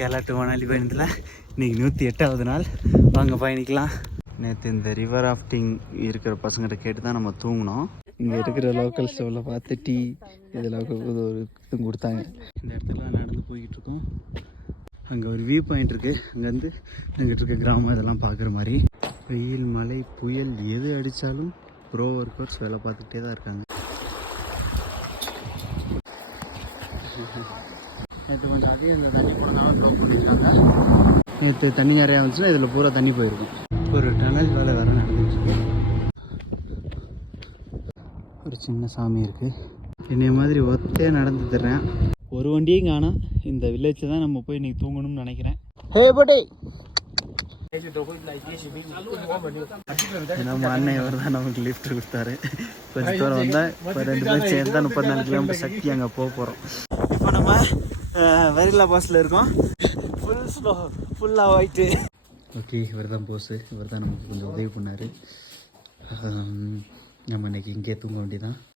Kerala to Manali பயணத்தில் இன்றைக்கி 108வது நாள். வாங்க பயணிக்கலாம். நேற்று இந்த ரிவர் ராஃப்டிங் இருக்கிற பசங்கிட்ட கேட்டு தான் நம்ம தூங்கினோம். இங்கே இருக்கிற லோக்கல் ஸ்டோவில் பார்த்து டீ இதெல்லாம் ஒரு இதுவும் கொடுத்தாங்க. இந்த இடத்துல நடந்து போய்கிட்டு இருக்கோம். அங்கே ஒரு வியூ பாயிண்ட் இருக்குது. அங்கேருந்து அங்கிட்டு இருக்க கிராமம் இதெல்லாம் பார்க்குற மாதிரி. வெயில் மழை புயல் எது அடித்தாலும் ப்ரோ ஒர்க்கர்ஸ் வேலை பார்த்துக்கிட்டே தான் இருக்காங்க. நேற்று கொஞ்சம் அதிகம் இந்த தண்ணி போனதாலும் ப்ளோ பண்ணியிருக்காங்க. நேற்று தண்ணி நிறையா வந்துச்சுன்னா இதில் பூரா தண்ணி போயிருக்கும். ஒரு டனல் வேலை வேறு நடந்துட்டுருக்கு. ஒரு சின்ன சாமி இருக்குது. என்னைய மாதிரி ஒத்தையாக நடந்து தர்றேன். ஒரு வண்டியும் காணோம். இந்த வில்லேஜில் தான் நம்ம போய் இன்றைக்கி தூங்கணும்னு நினைக்கிறேன். ஹே போட்டே நம்ம அண்ணன் இவர் தான் நமக்கு லிஃப்ட் கொடுத்தாரு. கொஞ்சம் தூரம் வந்தால் இப்போ 2 பேர் சேர்ந்து தான் 34 கிலோமீட்டர் சக்தி அங்கே போக போகிறோம். இப்போ நம்ம வெரிலா பாஸில் இருக்கோம். ஃபுல்லாக ஒயிட்டு. ஓகே, இவர் தான் போஸு. இவர் தான் நமக்கு கொஞ்சம் உதவி பண்ணார். நம்ம இன்றைக்கி இங்கே தூங்க வேண்டியதான்.